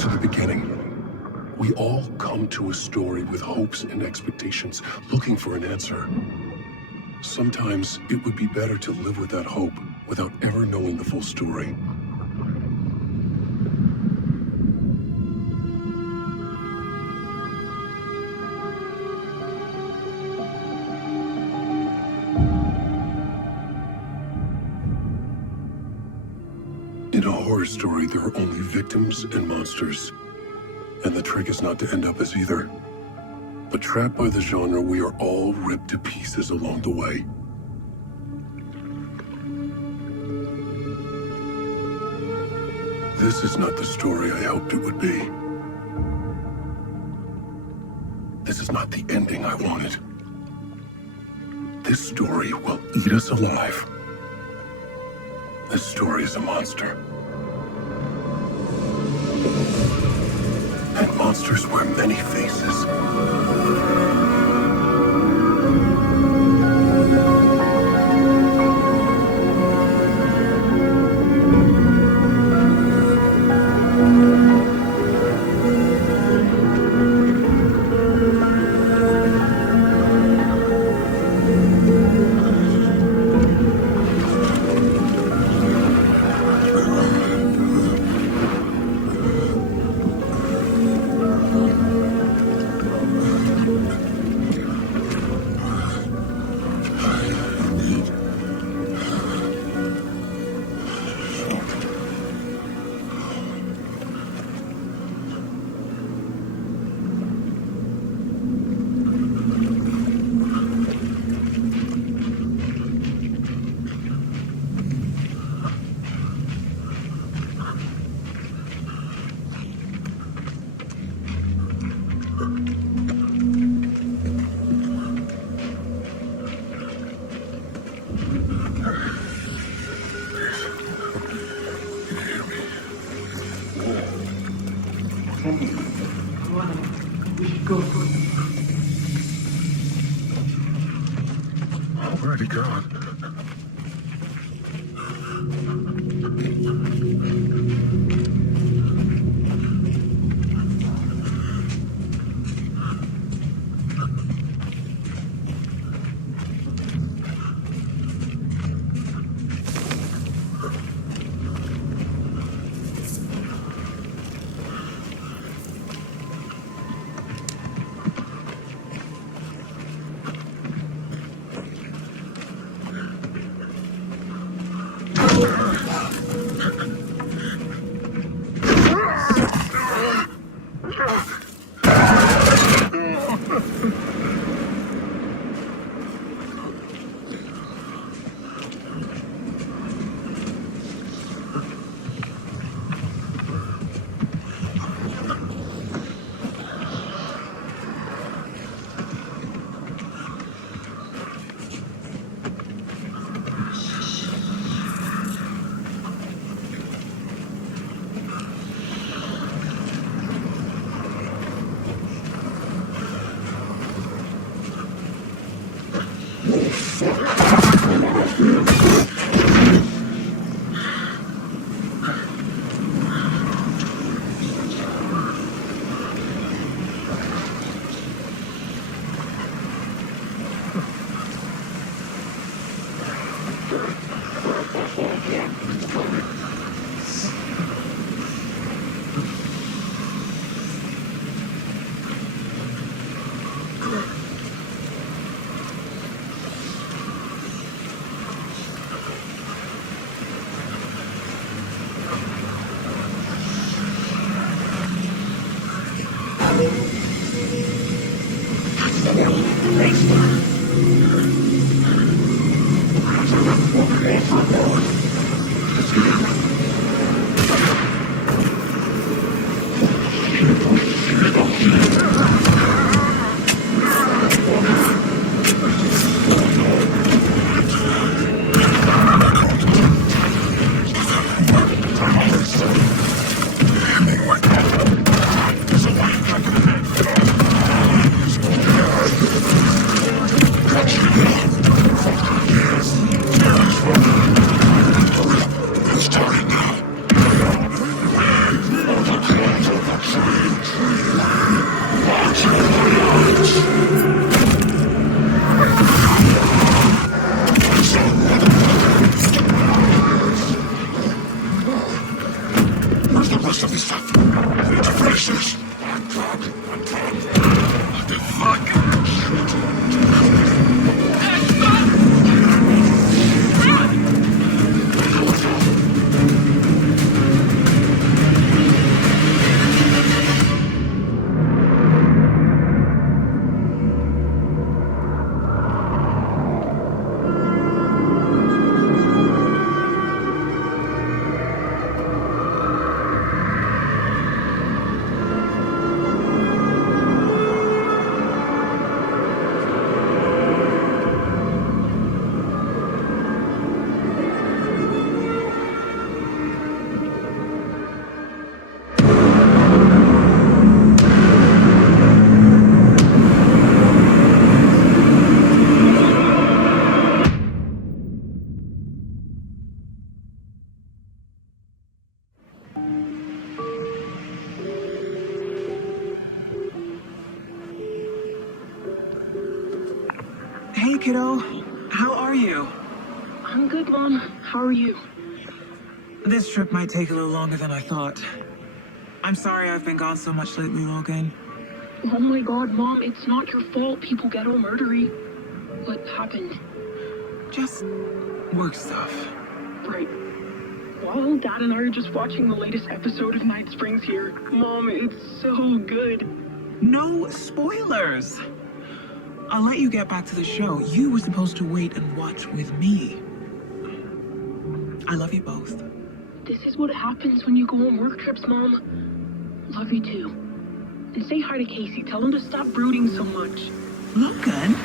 to the beginning. We all come to a story with hopes and expectations, looking for an answer. Sometimes it would be better to live with that hope without ever knowing the full story. In a horror story, there are only victims and monsters. And the trick is not to end up as either. But trapped by the genre, we are all ripped to pieces along the way. This is not the story I hoped it would be. This is not the ending I wanted. This story will eat us alive. This story is a monster. And monsters wear many faces. Where'd he go? Hey, kiddo. How are you? I'm good, Mom. How are you? This trip might take a little longer than I thought. I'm sorry I've been gone so much lately, Logan. Oh my god, Mom, it's not your fault people get all murdery. What happened? Just work stuff. Right. Well, Dad and I are just watching the latest episode of Night Springs here. Mom, it's so good. No spoilers! I'll let you get back to the show. You were supposed to wait and watch with me. I love you both. This is what happens when you go on work trips, Mom. Love you too. And say hi to Casey. Tell him to stop brooding so much. Logan?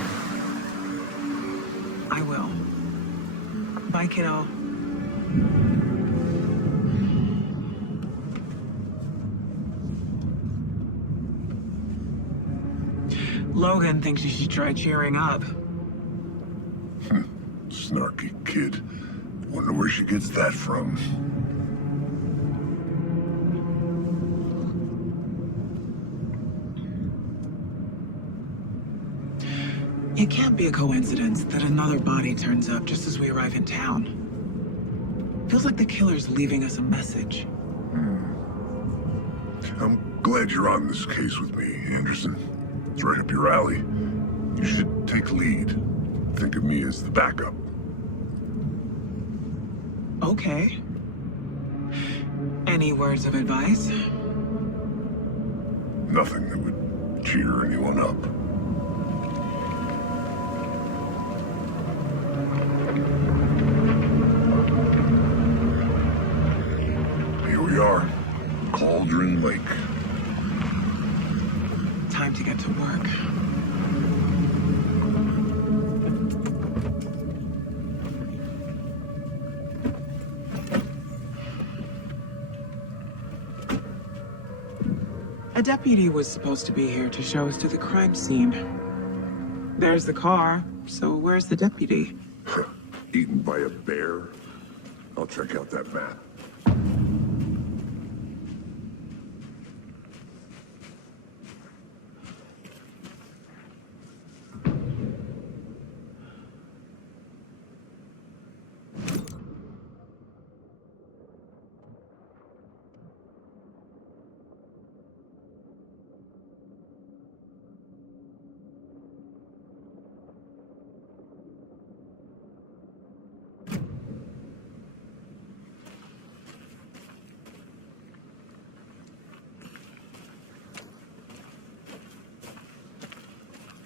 I will. Bye, kiddo. Logan thinks you should try cheering up. Snarky kid. Wonder where she gets that from. It can't be a coincidence that another body turns up just as we arrive in town. Feels like the killer's leaving us a message. I'm glad you're on this case with me, Anderson. It's right up your alley. You should take lead. Think of me as the backup. Okay. Any words of advice? Nothing that would cheer anyone up. Here we are. Cauldron Lake. Time to get to work. A deputy was supposed to be here to show us to the crime scene. There's the car, so where's the deputy? Eaten by a bear? I'll check out that map.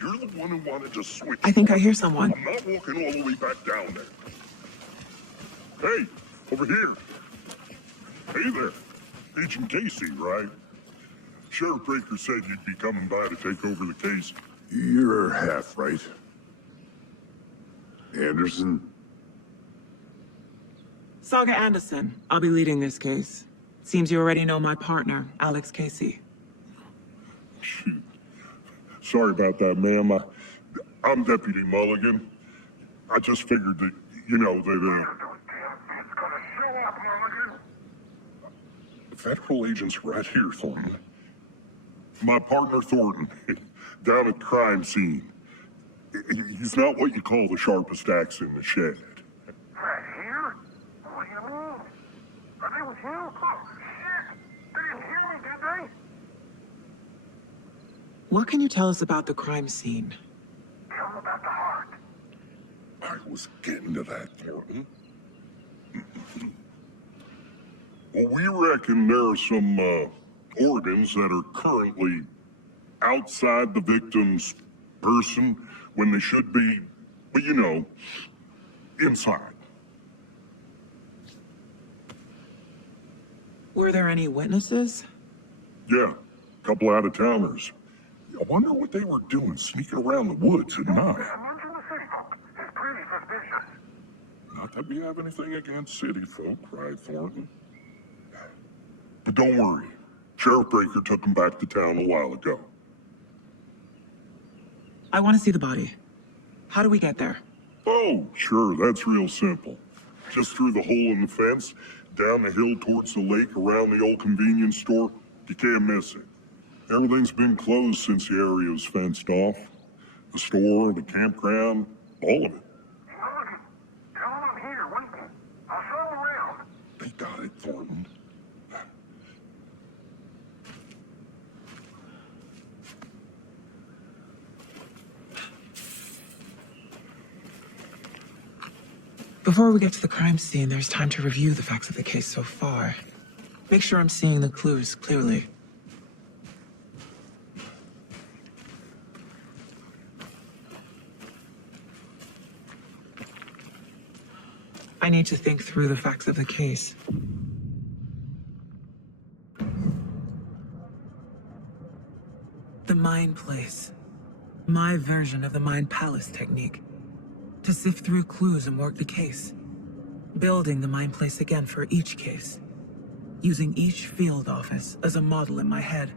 You're the one who wanted to switch. I think I hear someone. I'm not walking all the way back down there. Hey, over here. Hey there. Agent Casey, right? Sheriff Breaker said you'd be coming by to take over the case. You're half right. Anderson? Saga Anderson. I'll be leading this case. Seems you already know my partner, Alex Casey. Shoot. Sorry about that, ma'am. I'm Deputy Mulligan. I just figured that, that, The federal agent's right here, Thornton. My partner, Thornton, down at the crime scene. He's not what you call the sharpest axe in the shed. Right here? What do you mean? Are they with you? Oh, shit! They didn't hear me, did they? What can you tell us about the crime scene? Tell them about the heart. I was getting to that, Thornton. Well, we reckon there are some organs that are currently outside the victim's person when they should be, inside. Were there any witnesses? Yeah, a couple out-of-towners. I wonder what they were doing sneaking around the woods at night. Mention the city folk. It's pretty suspicious. Not that we have anything against city folk, right, Thornton? But don't worry. Sheriff Breaker took them back to town a while ago. I want to see the body. How do we get there? Oh, sure, that's real simple. Just through the hole in the fence, down the hill towards the lake, around the old convenience store. You can't miss it. Everything's been closed since the area was fenced off. The store, the campground, All of it. Look, tell him I'm here, waiting. I'll show him around. They got it, Thornton. Before we get to the crime scene, there's time to review the facts of the case so far. Make sure I'm seeing the clues clearly. I need to think through the facts of the case. The Mind Place. My version of the Mind Palace technique. To sift through clues and work the case. Building the Mind Place again for each case. Using each field office as a model in my head.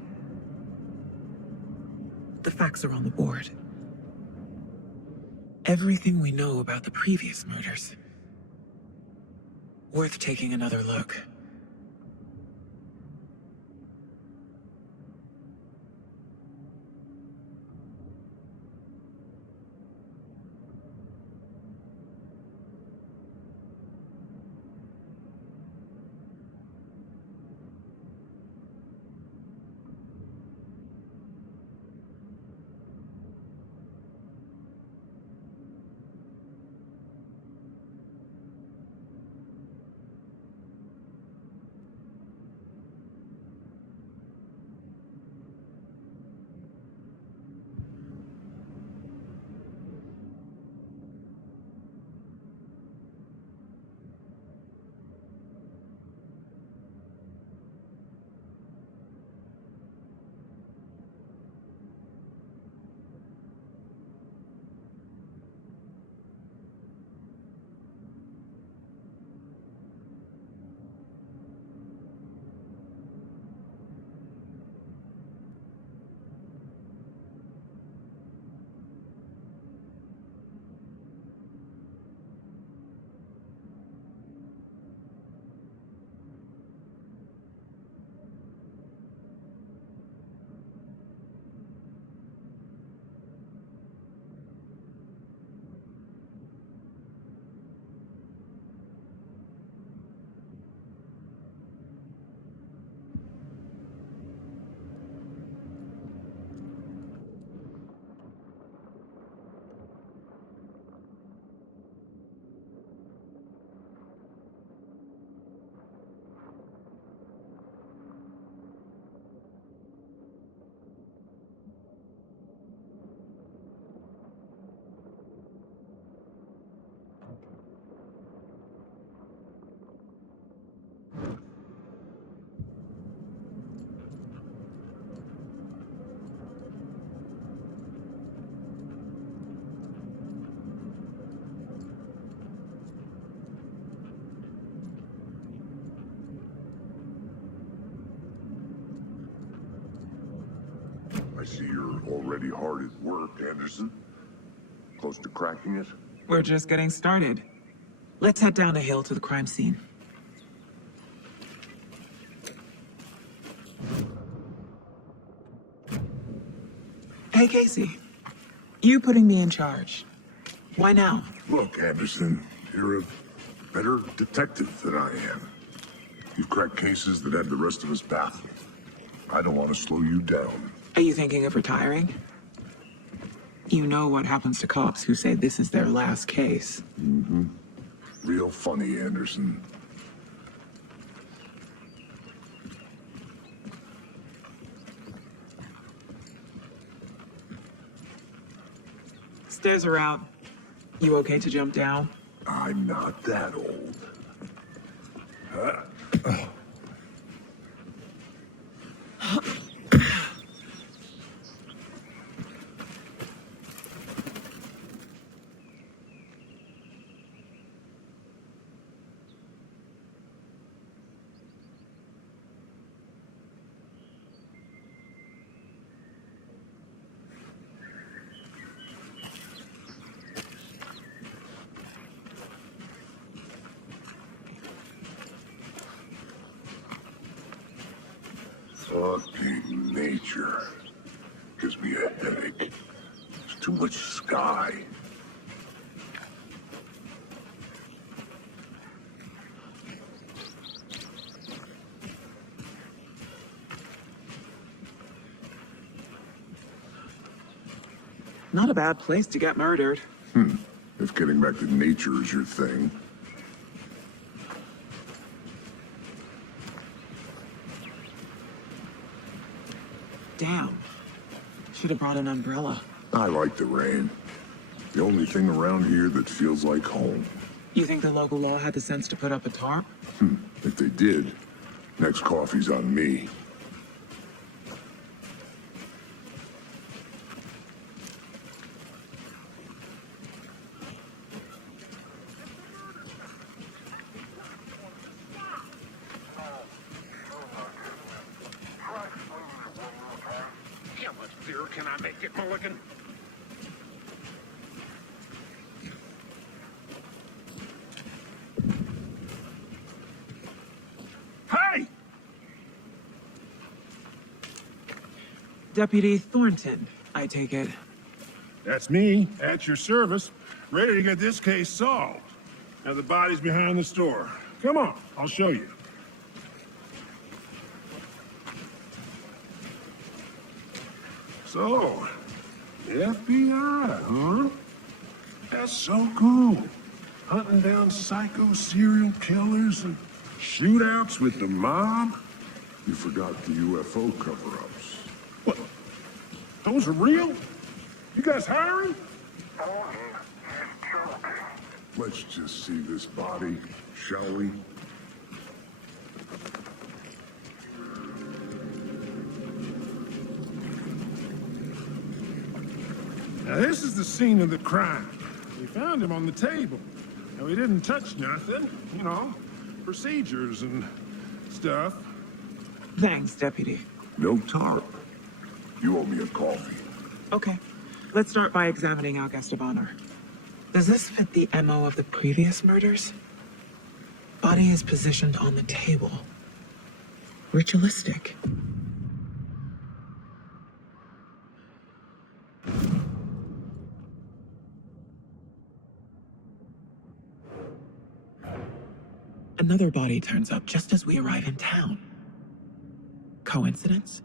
The facts are on the board. Everything we know about the previous murders. Worth taking another look. I see you're already hard at work, Anderson. Close to cracking it? We're just getting started. Let's head down a hill to the crime scene. Hey, Casey. You putting me in charge. Why now? Look, Anderson, you're a better detective than I am. You've cracked cases that had the rest of us baffled. I don't want to slow you down. Are you thinking of retiring? You know what happens to cops who say this is their last case. Mm-hmm. Real funny, Anderson. Stairs are out. You okay to jump down? I'm not that old. Fucking nature gives me a headache. There's too much sky. Not a bad place to get murdered. If getting back to nature is your thing. Damn. Should have brought an umbrella. I like the rain. The only thing around here that feels like home. You think the local law had the sense to put up a tarp? If they did, next coffee's on me. How much beer can I make it, Mulligan? Hey! Deputy Thornton, I take it. That's me, at your service, ready to get this case solved. Now the body's behind the store. Come on, I'll show you. So, FBI, huh? That's so cool. Hunting down psycho serial killers and shootouts with the mob. You forgot the UFO cover-ups. What? Those are real? You guys hiring? Let's just see this body, shall we? Now this is the scene of the crime. We found him on the table. And we didn't touch nothing, you know, procedures and stuff. Thanks, Deputy. No tarp. You owe me a coffee. Okay. Let's start by examining our guest of honor. Does this fit the MO of the previous murders? Body is positioned on the table. Ritualistic. Another body turns up just as we arrive in town. Coincidence?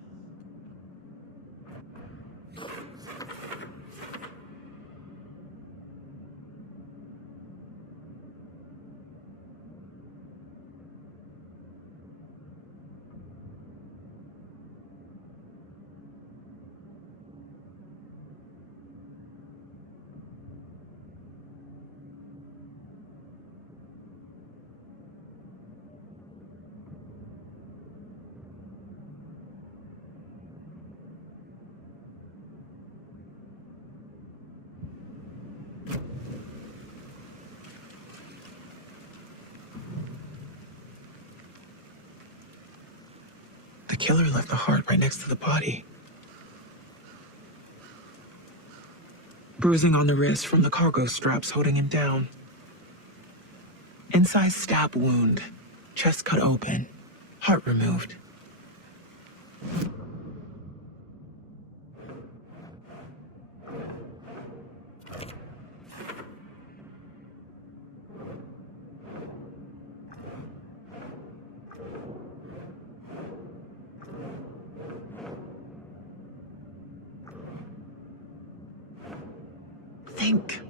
The killer left the heart right next to the body. Bruising on the wrist from the cargo straps holding him down. Incised stab wound, chest cut open, heart removed. Think.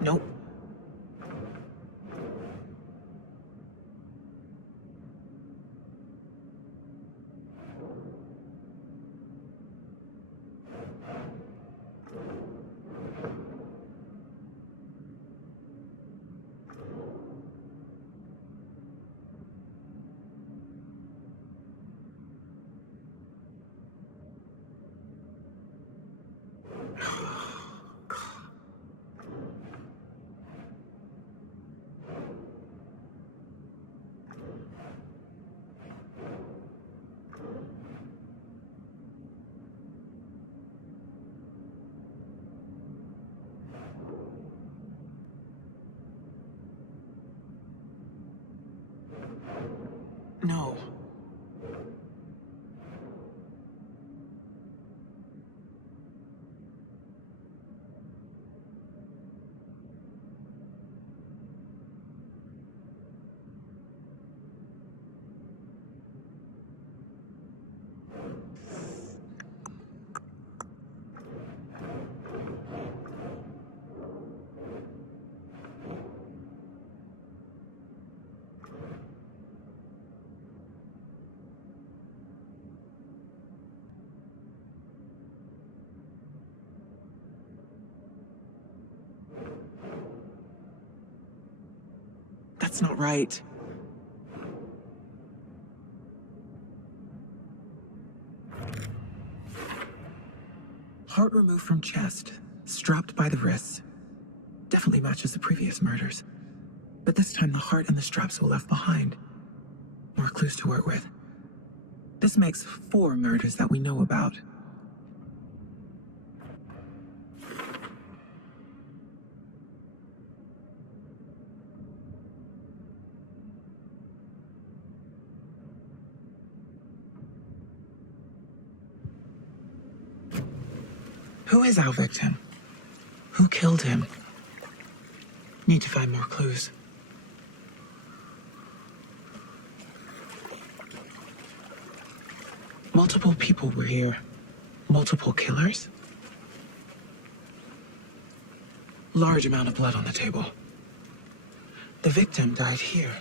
Nope. No. That's not right. Heart removed from chest, strapped by the wrists. Definitely matches the previous murders. But this time the heart and the straps were left behind. More clues to work with. This makes 4 murders that we know about. Who is our victim? Who killed him? Need to find more clues. Multiple people were here. Multiple killers? Large amount of blood on the table. The victim died here.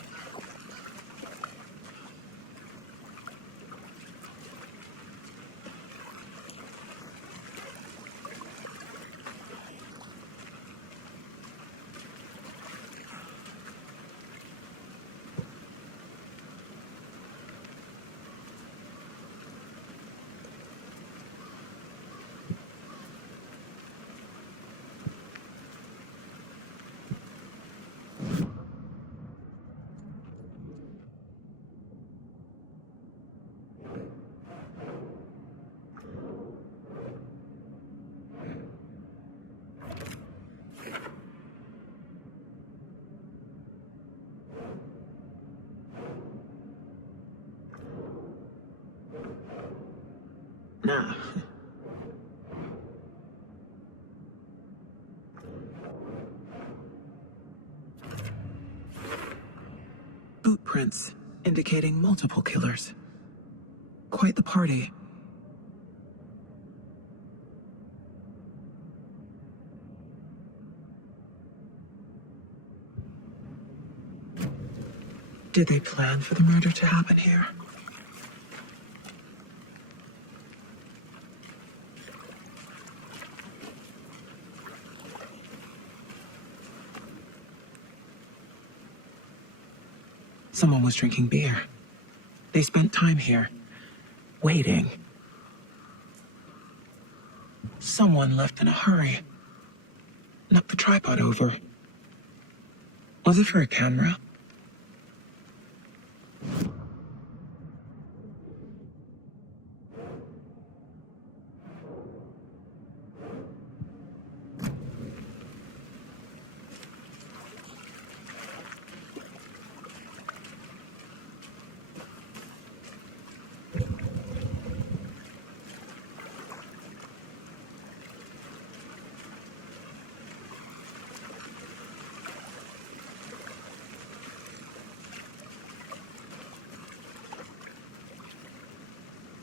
Nah. Boot prints indicating multiple killers. Quite the party. Did they plan for the murder to happen here? Someone was drinking beer. They spent time here, waiting. Someone left in a hurry. Knocked the tripod over. Was it for a camera?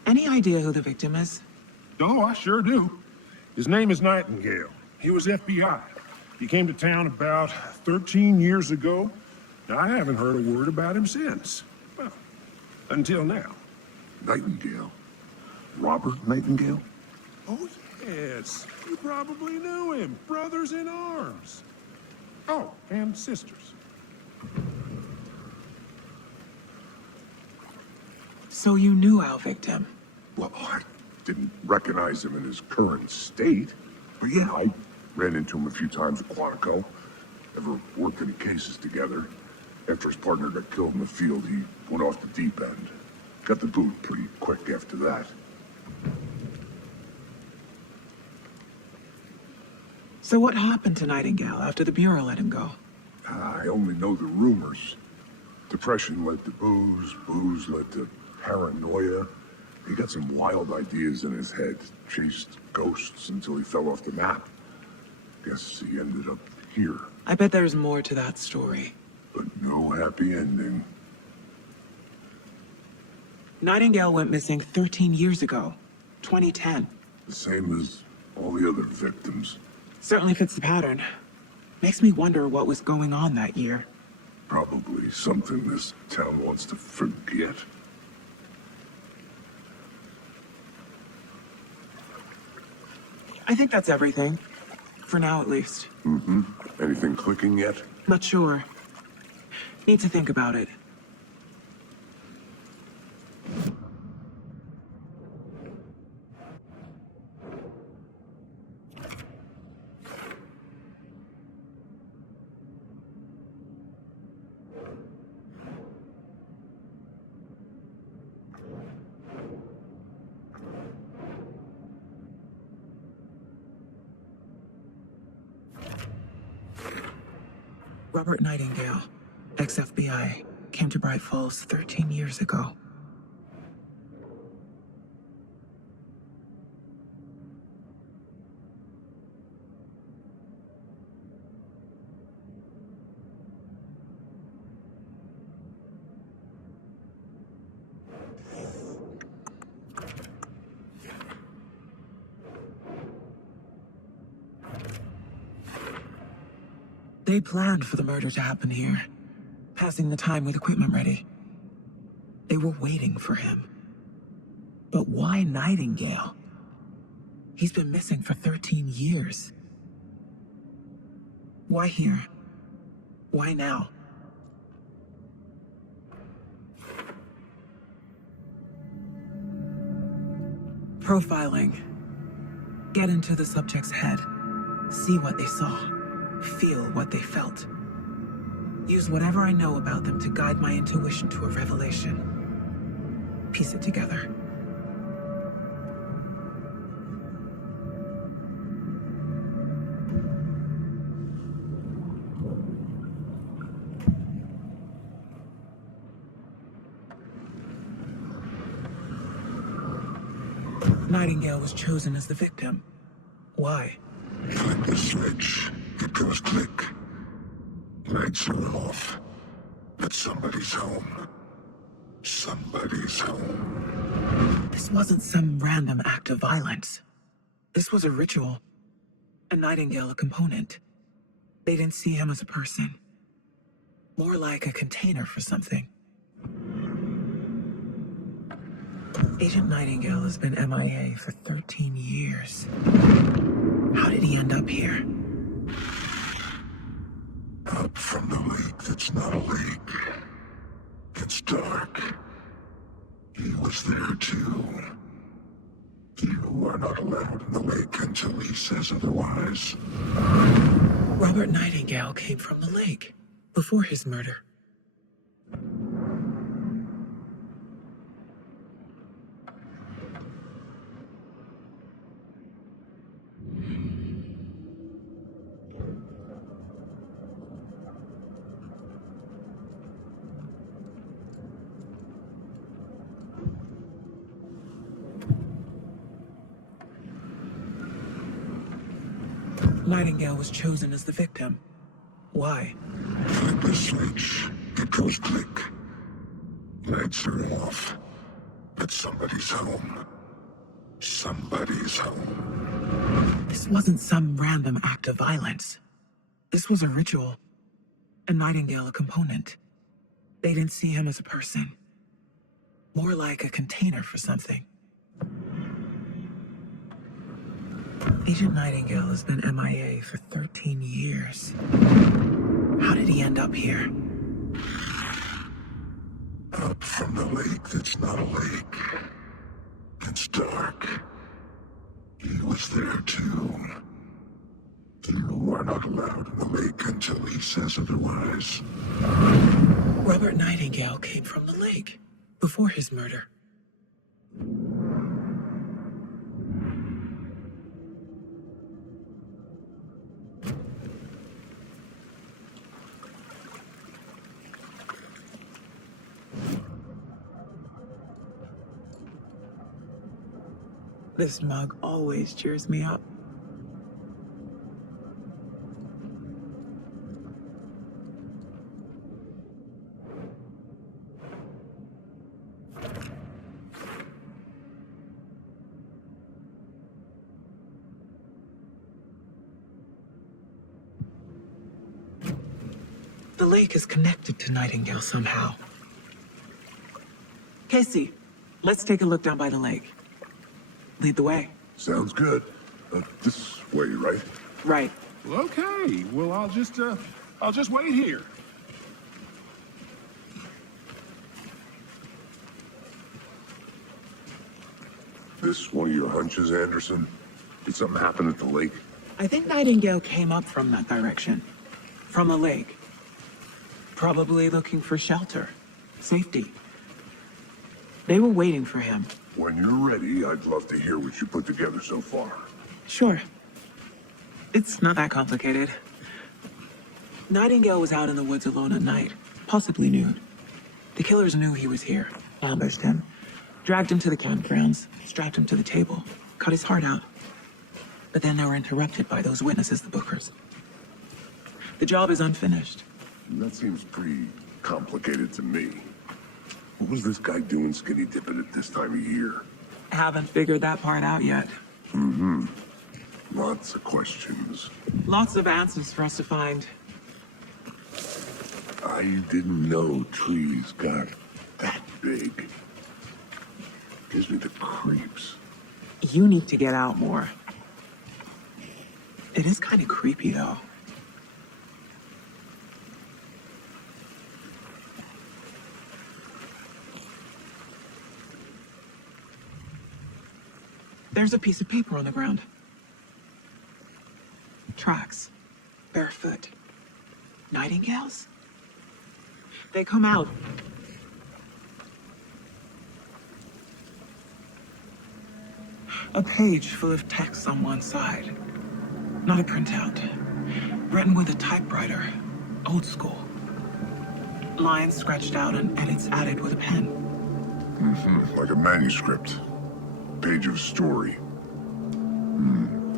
Any idea who the victim is? Oh, I sure do. His name is Nightingale. He was FBI. He came to town about 13 years ago. Now, I haven't heard a word about him since. Well, until now. Nightingale? Robert Nightingale? Oh, yes. You probably knew him. Brothers in arms. Oh, and sisters. So you knew our victim? Well, I didn't recognize him in his current state. But yeah, I ran into him a few times at Quantico. Never worked any cases together. After his partner got killed in the field, he went off the deep end. Got the boot pretty quick after that. So what happened to Nightingale after the Bureau let him go? I only know the rumors. Depression led to booze, booze led to paranoia. He got some wild ideas in his head, chased ghosts until he fell off the map. Guess he ended up here, I bet there's more to that story. but no happy ending. Nightingale went missing 13 years ago, 2010. The same as all the other victims. Certainly fits the pattern. Makes me wonder what was going on that year. Probably something this town wants to forget. I think that's everything. For now, at least. Anything clicking yet? Not sure. Need to think about it. Robert Nightingale, ex-FBI, came to Bright Falls 13 years ago. They planned for the murder to happen here, passing the time with equipment ready. They were waiting for him. But why Nightingale? He's been missing for 13 years. Why here? Why now? Profiling. Get into the subject's head. See what they saw. Feel what they felt. Use whatever I know about them to guide my intuition to a revelation. Piece it together. Nightingale was chosen as the victim. Why? Click the switch. It goes click. Lights are off. But somebody's home. Somebody's home. This wasn't some random act of violence. This was a ritual. A Nightingale a component. They didn't see him as a person. More like a container for something. Agent Nightingale has been MIA for 13 years. How did he end up here? Up from the lake that's not a lake. It's dark. He was there too. You are not allowed in the lake until he says otherwise. Robert Nightingale came from the lake before his murder. Nightingale was chosen as the victim. Why? Flip the switch. It goes click. Lights are off. But somebody's home. Somebody's home. This wasn't some random act of violence. This was a ritual. A Nightingale a component. They didn't see him as a person. More like a container for something. Agent Nightingale has been MIA for 13 years. How did he end up here? Up from the lake that's not a lake. It's dark. He was there too. You are not allowed in the lake until he says otherwise. Robert Nightingale came from the lake before his murder. This mug always cheers me up. The lake is connected to Nightingale somehow. Casey, let's take a look down by the lake. Lead the way. Sounds good. This way, right? Right. Well, okay. Well, I'll just wait here. This one of your hunches, Anderson? Did something happen at the lake? I think Nightingale came up from that direction. From a lake. Probably looking for shelter. Safety. They were waiting for him. When you're ready, I'd love to hear what you put together so far. Sure. It's not that complicated. Nightingale was out in the woods alone at night, possibly nude. The killers knew he was here, ambushed him, dragged him to the campgrounds, strapped him to the table, cut his heart out. But then they were interrupted by those witnesses, the Bookers. The job is unfinished. That seems pretty complicated to me. What was this guy doing skinny dipping at this time of year? Haven't figured that part out yet. Lots of questions. Lots of answers for us to find. I didn't know trees got that big. Gives me the creeps. You need to get out more. It is kind of creepy, though. There's a piece of paper on the ground. Tracks. Barefoot. Nightingales? They come out. A page full of text on one side. Not a printout. Written with a typewriter. Old school. Lines scratched out and edits added with a pen. Like a manuscript. Page of a story.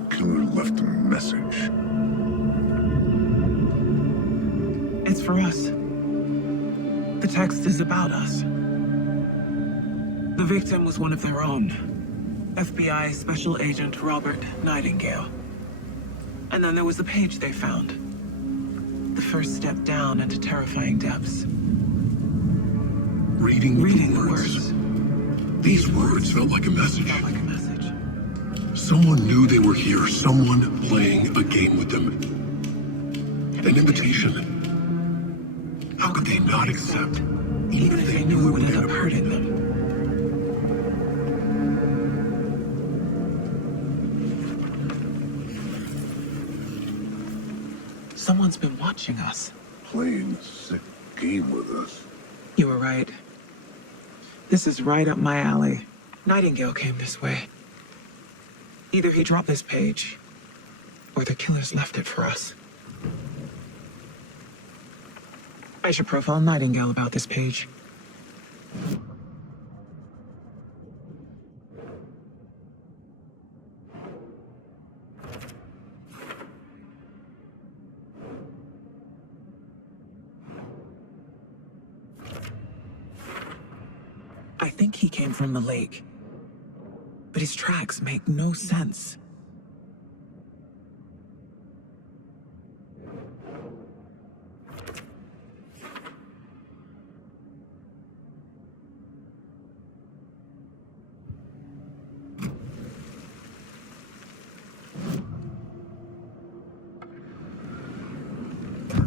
Killer left a message. It's for us. The text is about us. The victim was one of their own. FBI Special Agent Robert Nightingale. And then there was the page they found. The first step down into terrifying depths. Reading The words. These words felt like a message. Felt like a message. Someone knew they were here. Someone playing a game with them. An invitation. How could they not accept? Even if they knew it would end up hurting them. Someone's been watching us. Playing a sick game with us. You were right. This is right up my alley. Nightingale came this way. Either he dropped this page, or the killers left it for us. I should profile Nightingale about this page. I think he came from the lake. But his tracks make no sense.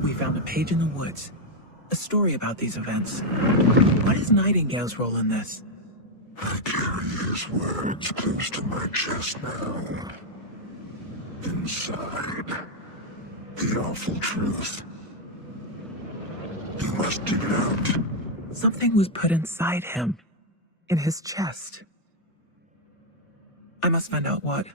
We found a page in the woods. A story about these events. What is Nightingale's role in this? I carry his words close to my chest now. Inside, the awful truth. You must dig it out. Something was put inside him. In his chest. I must find out what.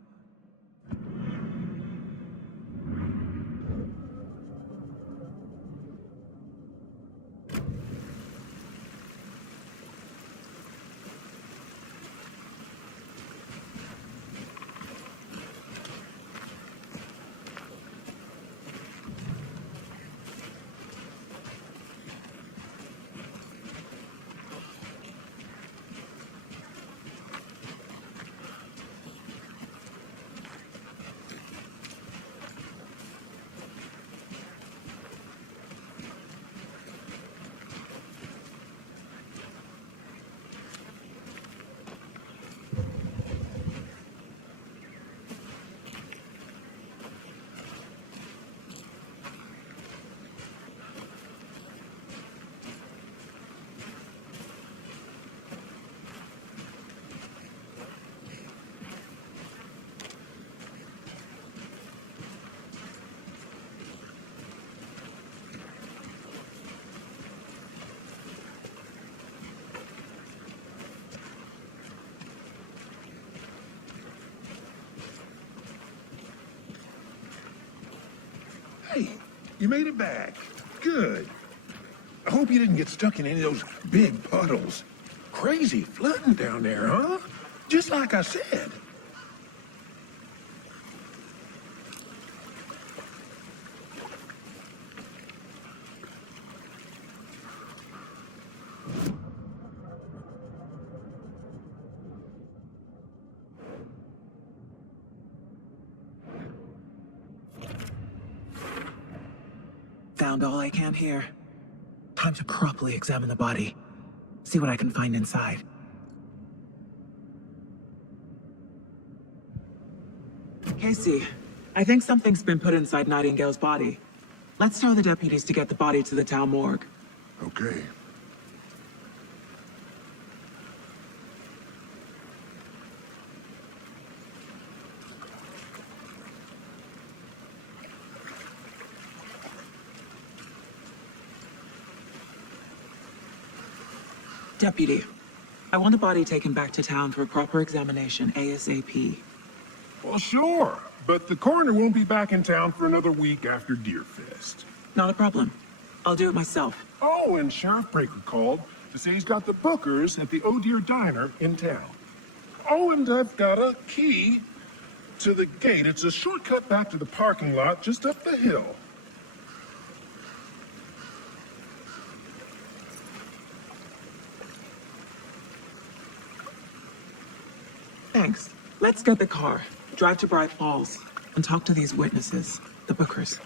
You made it back. Good. I hope you didn't get stuck in any of those big puddles. Crazy flooding down there, huh? Just like I said. Found all I can here. Time to properly examine the body. See what I can find inside. Casey, I think something's been put inside Nightingale's body. Let's tell the deputies to get the body to the town morgue. Okay. Deputy, I want the body taken back to town for a proper examination ASAP. Well, sure. But the coroner won't be back in town for another week after Deerfest. Not a problem. I'll do it myself. Oh, and Sheriff Breaker called to say he's got the Bookers at the Oh Dear Diner in town. Oh, and I've got a key to the gate. It's a shortcut back to the parking lot just up the hill. Thanks. Let's get the car, drive to Bright Falls, and talk to these witnesses, the Bookers.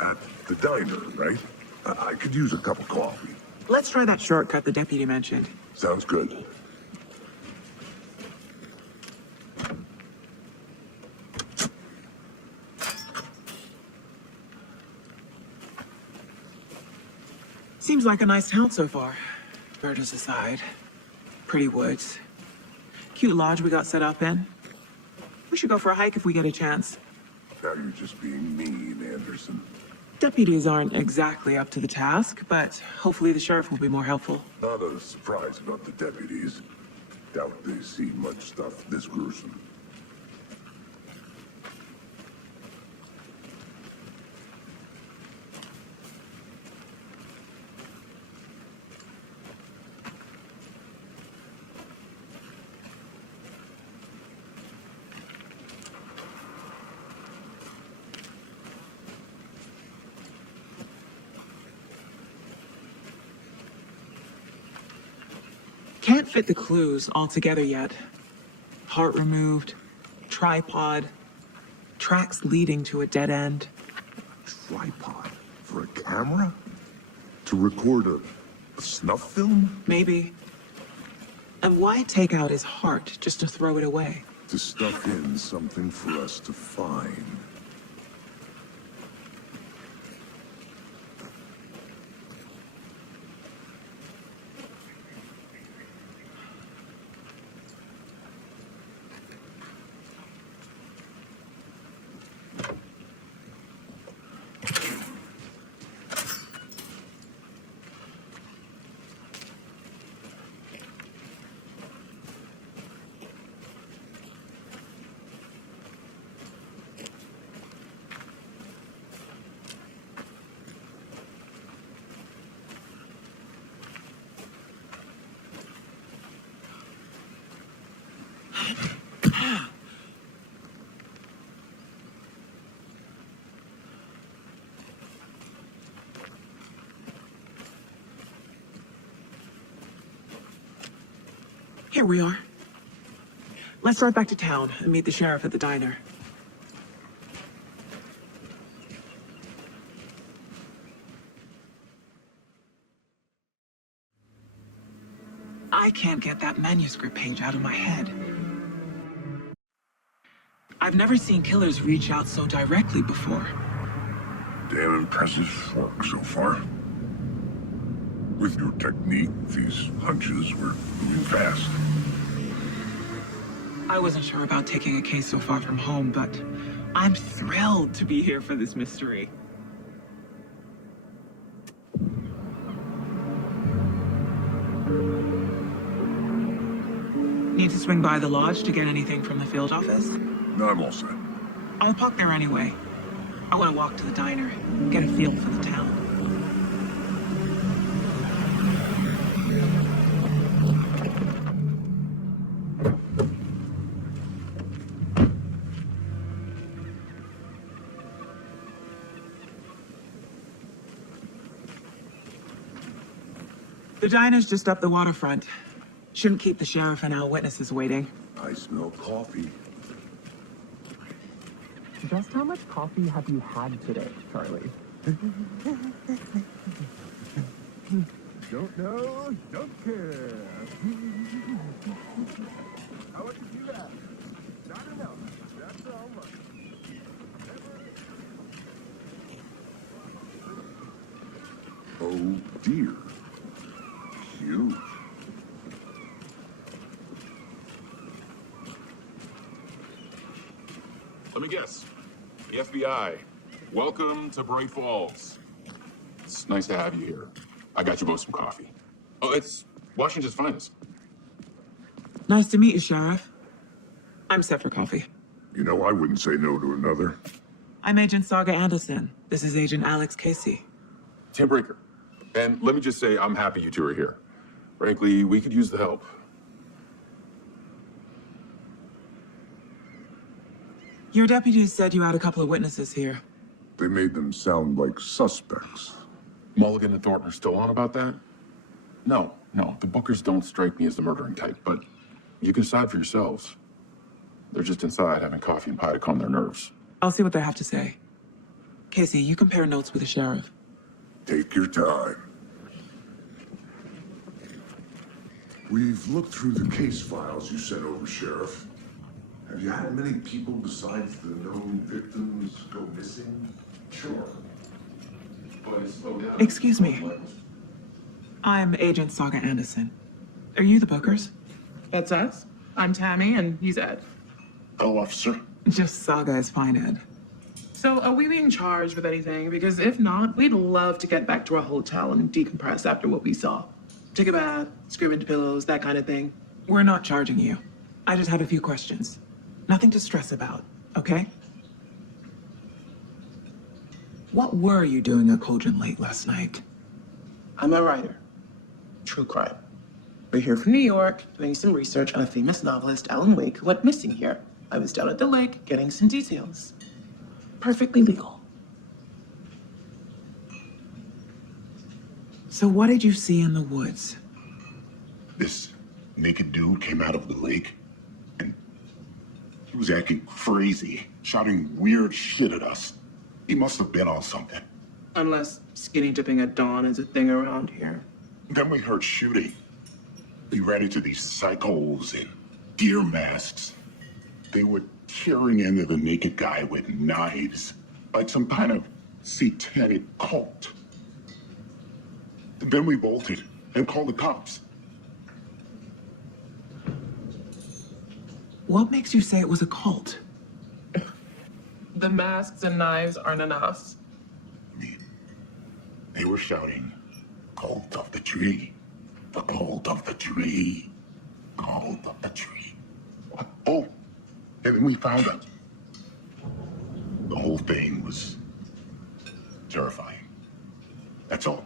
At the diner, right? I could use a cup of coffee. Let's try that shortcut the deputy mentioned. Sounds good. Seems like a nice town so far. Murders aside. Pretty woods. Cute lodge we got set up in. We should go for a hike if we get a chance. Now you're just being mean, Anderson. Deputies aren't exactly up to the task, but hopefully the sheriff will be more helpful. Not a surprise about the deputies. Doubt they see much stuff this gruesome. Can't fit the clues all together yet. Heart removed, tripod, tracks leading to a dead end. Tripod? For a camera? To record a snuff film? Maybe. And why take out his heart just to throw it away? To stuff in something for us to find. Here we are. Let's drive back to town and meet the sheriff at the diner. I can't get that manuscript page out of my head. I've never seen killers reach out so directly before. Damn impressive work so far. With your technique, these hunches were moving fast. I wasn't sure about taking a case so far from home, but I'm thrilled to be here for this mystery. Need to swing by the lodge to get anything from the field office? No, I'm all set. I'll park there anyway. I want to walk to the diner, get a feel for the town. The diner's just up the waterfront. Shouldn't keep the sheriff and our witnesses waiting. I smell coffee. Just how much coffee have you had today, Charlie? Don't know, don't care. How much did you have? Not enough. That's all much. Oh dear. Huge. Let me guess. The FBI. Welcome to Bright Falls. It's nice to have you here. I got you both some coffee. Oh, it's Washington's finest. Nice to meet you, Sheriff. I'm set for coffee. You know, I wouldn't say no to another. I'm Agent Saga Anderson. This is Agent Alex Casey. Tim Breaker. And let me just say, I'm happy you two are here. Frankly, we could use the help. Your deputies said you had a couple of witnesses here. They made them sound like suspects. Mulligan and Thornton are still on about that? No, the Bookers don't strike me as the murdering type, but you can decide for yourselves. They're just inside having coffee and pie to calm their nerves. I'll see what they have to say. Casey, you compare notes with the sheriff. Take your time. We've looked through the case files you sent over, Sheriff. Have you had many people besides the known victims go missing? Sure. But it's slowed down. Excuse me. I'm Agent Saga Anderson. Are you the Bookers? That's us. I'm Tammy, and he's Ed. Hello, officer. Just Saga is fine, Ed. So, are we being charged with anything? Because if not, we'd love to get back to our hotel and decompress after what we saw. Take a bath, scream into pillows, that kind of thing. We're not charging you. I just have a few questions. Nothing to stress about, okay? What were you doing at Cauldron Lake last night? I'm a writer. True crime. We're here from New York, doing some research on a famous novelist, Alan Wake, who went missing here. I was down at the lake, getting some details. Perfectly legal. So what did you see in the woods? This naked dude came out of the lake, and he was acting crazy, shouting weird shit at us. He must have been on something. Unless skinny dipping at dawn is a thing around here. Then we heard shooting. We ran into these psychos in deer masks. They were tearing into the naked guy with knives, like some kind of satanic cult. Then we bolted and called the cops. What makes you say it was a cult? The masks and knives aren't enough. They were shouting, "Cult of the tree, the cult of the tree, cult of the tree." Oh, and then we found it. The whole thing was terrifying. That's all.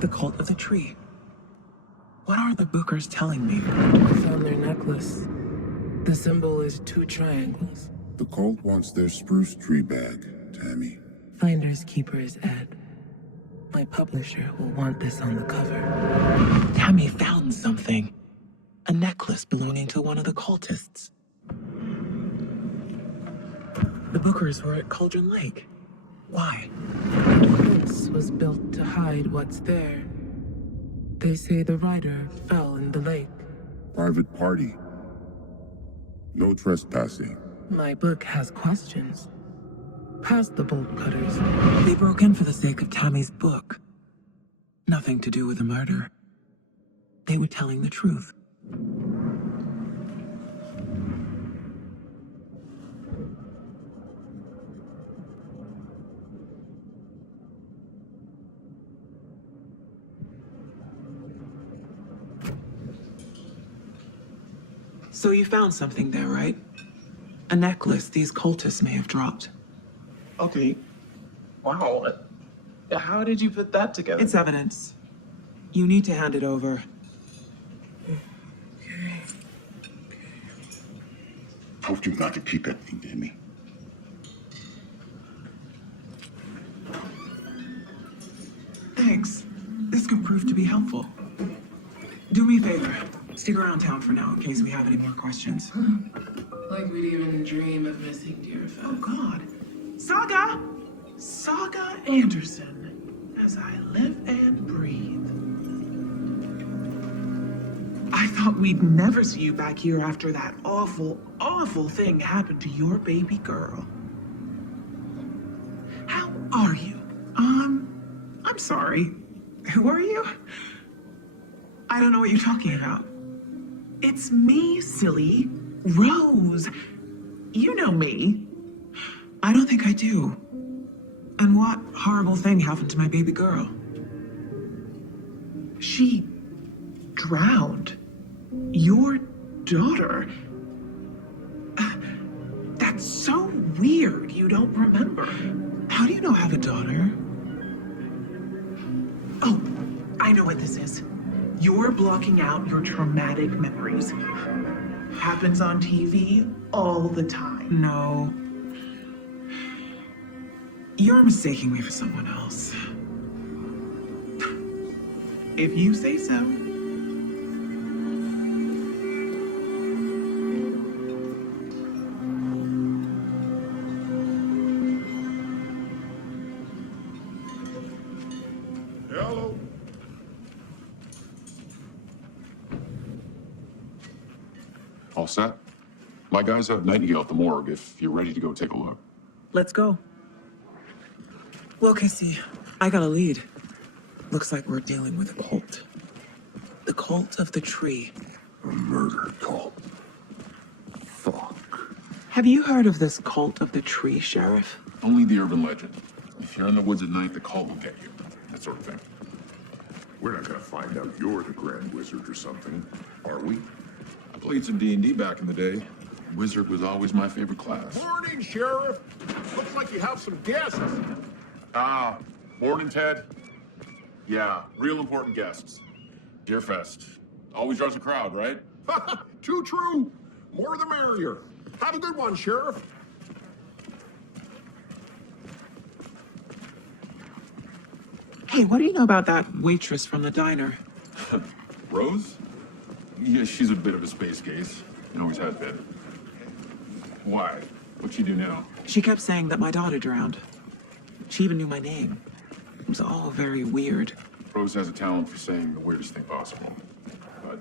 The cult of the tree. What are the Bookers telling me? Found their necklace. The symbol is 2 triangles. The cult wants their spruce tree back, Tammy. Finders keepers, Ed. My publisher will want this on the cover. Tammy found something. A necklace belonging to one of the cultists. The Bookers were at Cauldron Lake. Why? The fence was built to hide what's there. They say the writer fell in the lake. Private party. No trespassing. My book has questions. Past the bolt cutters. They broke in for the sake of Tammy's book. Nothing to do with the murder. They were telling the truth. So you found something there, right? A necklace these cultists may have dropped. Okay. Wow. How did you put that together? It's evidence. You need to hand it over. Told you not to keep that thing near me. Thanks. This could prove to be helpful. Do me a favor. Stick around town for now in case we have any more questions. Like we'd even dream of missing dear Oh, friends. God. Saga! Saga Anderson. As I live and breathe. I thought we'd never see you back here after that awful, awful thing happened to your baby girl. How are you? I'm sorry. Who are you? I don't know what you're talking about. It's me, silly. Rose. You know me. I don't think I do. And what horrible thing happened to my baby girl? She drowned. Your daughter. That's so weird you don't remember. How do you know I have a daughter? Oh, I know what this is. You're blocking out your traumatic memories. Happens on TV all the time. No. You're mistaking me for someone else. If you say so. Hello. All set? My guys have Nightingale at the morgue if you're ready to go take a look. Let's go. Well, Casey, I got a lead. Looks like we're dealing with a cult. The cult of the tree. A murder cult. Fuck. Have you heard of this cult of the tree, Sheriff? Only the urban legend. If you're in the woods at night, the cult will get you. That sort of thing. We're not gonna find out you're the Grand Wizard or something, are we? I played some D&D back in the day. Wizard was always my favorite class. Morning, Sheriff. Looks like you have some guests. Ah, morning, Ted. Yeah, real important guests. Deerfest. Always draws a crowd, right? Too true. More the merrier. Have a good one, Sheriff. Hey, what do you know about that waitress from the diner? Rose? Yeah, she's a bit of a space case. And always has been. Why? What'd she do now? She kept saying that my daughter drowned. She even knew my name. It was all very weird. Rose has a talent for saying the weirdest thing possible. But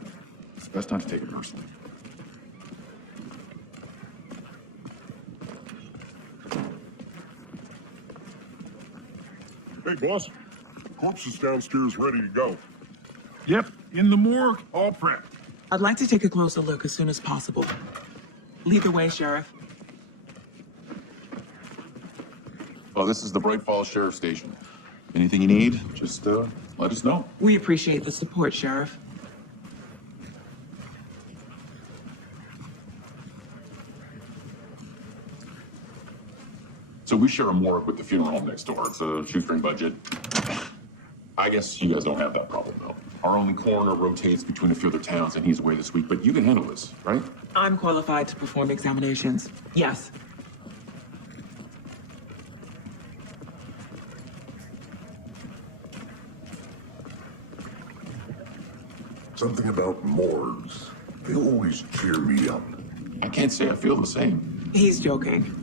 it's best not to take it personally. Hey, boss. Corpse is downstairs ready to go. Yep, in the morgue, all prepped. I'd like to take a closer look as soon as possible. Lead the way, Sheriff. Oh, this is the Bright Falls Sheriff Station. Anything you need, just let us know. We appreciate the support, Sheriff. So we share a morgue with the funeral home next door. It's a shoestring budget. I guess you guys don't have that problem, though. Our only coroner rotates between a few other towns, and he's away this week. But you can handle this, right? I'm qualified to perform examinations. Yes. Something about morgues. They always cheer me up. I can't say I feel the same. He's joking.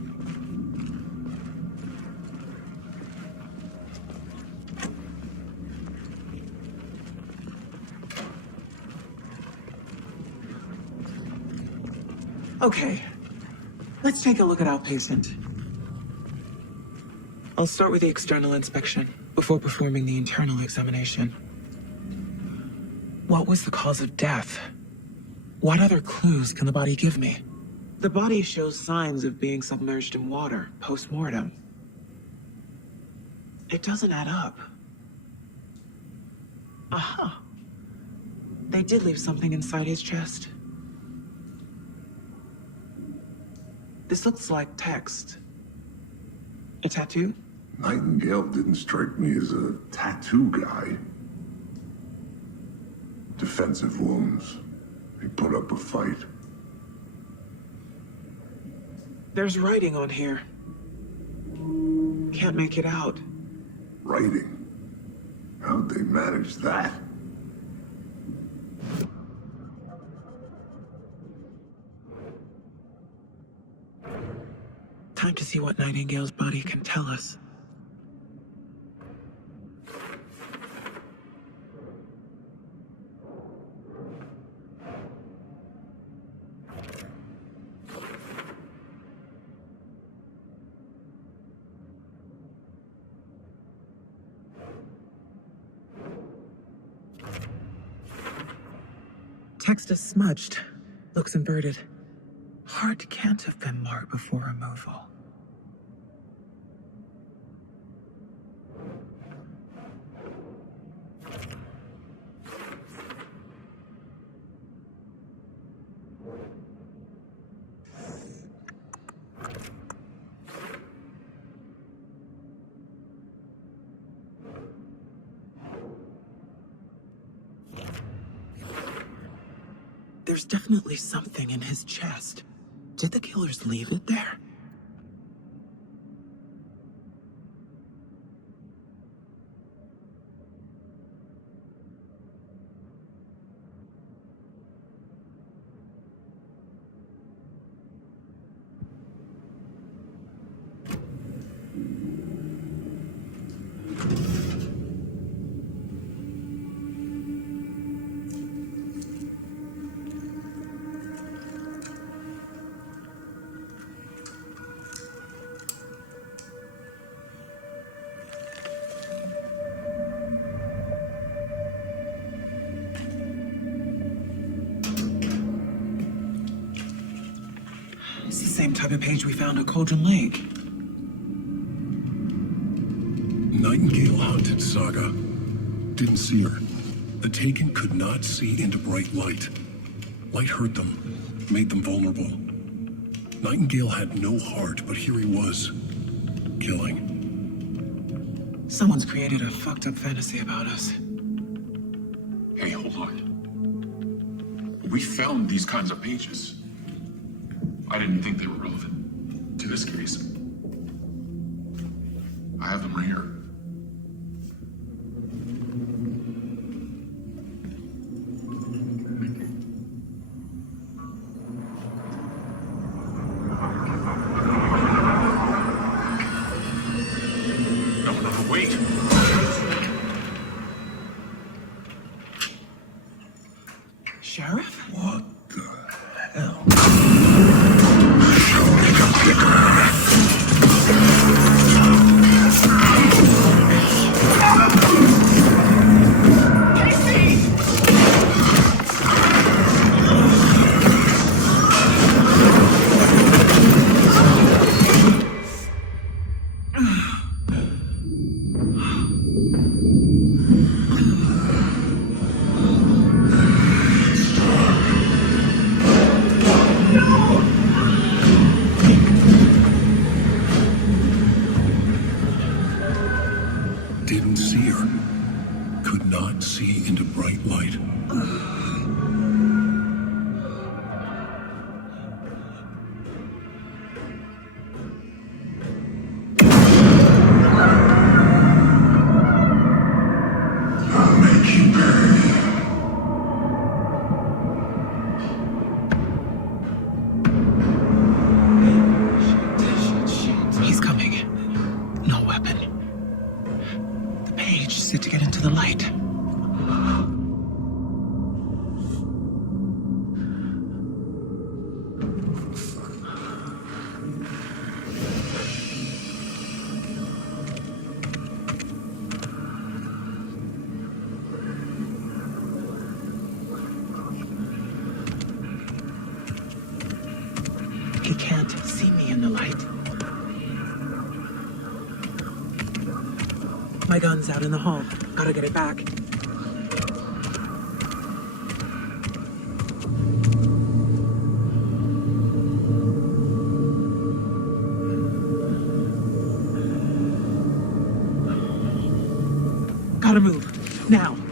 Okay, let's take a look at outpatient. I'll start with the external inspection before performing the internal examination. What was the cause of death? What other clues can the body give me? The body shows signs of being submerged in water post-mortem. It doesn't add up. Aha. They did leave something inside his chest. This looks like text. A tattoo? Nightingale didn't strike me as a tattoo guy. Defensive wounds. He put up a fight. There's writing on here. Can't make it out. Writing? How'd they manage that? Time to see what Nightingale's body can tell us. Text is smudged. Looks inverted. Heart can't have been marked before removal. There's definitely something in his chest. Did the killers leave it there? It's the same type of page we found at Cauldron Lake. Nightingale haunted Saga. Didn't see her. The Taken could not see into bright light. Light hurt them, made them vulnerable. Nightingale had no heart, but here he was, killing. Someone's created a fucked up fantasy about us. Hey, hold on. We found these kinds of pages. I didn't think they were relevant to this case. I have them right here. No, wait. Sheriff? What the hell? Didn't see her. Could not see into bright light. I'll make you burn. He's coming. No weapon. The page said to get into the light. He can't see me in the light. My gun's out in the hall. Gotta get it back. Gotta move. Now.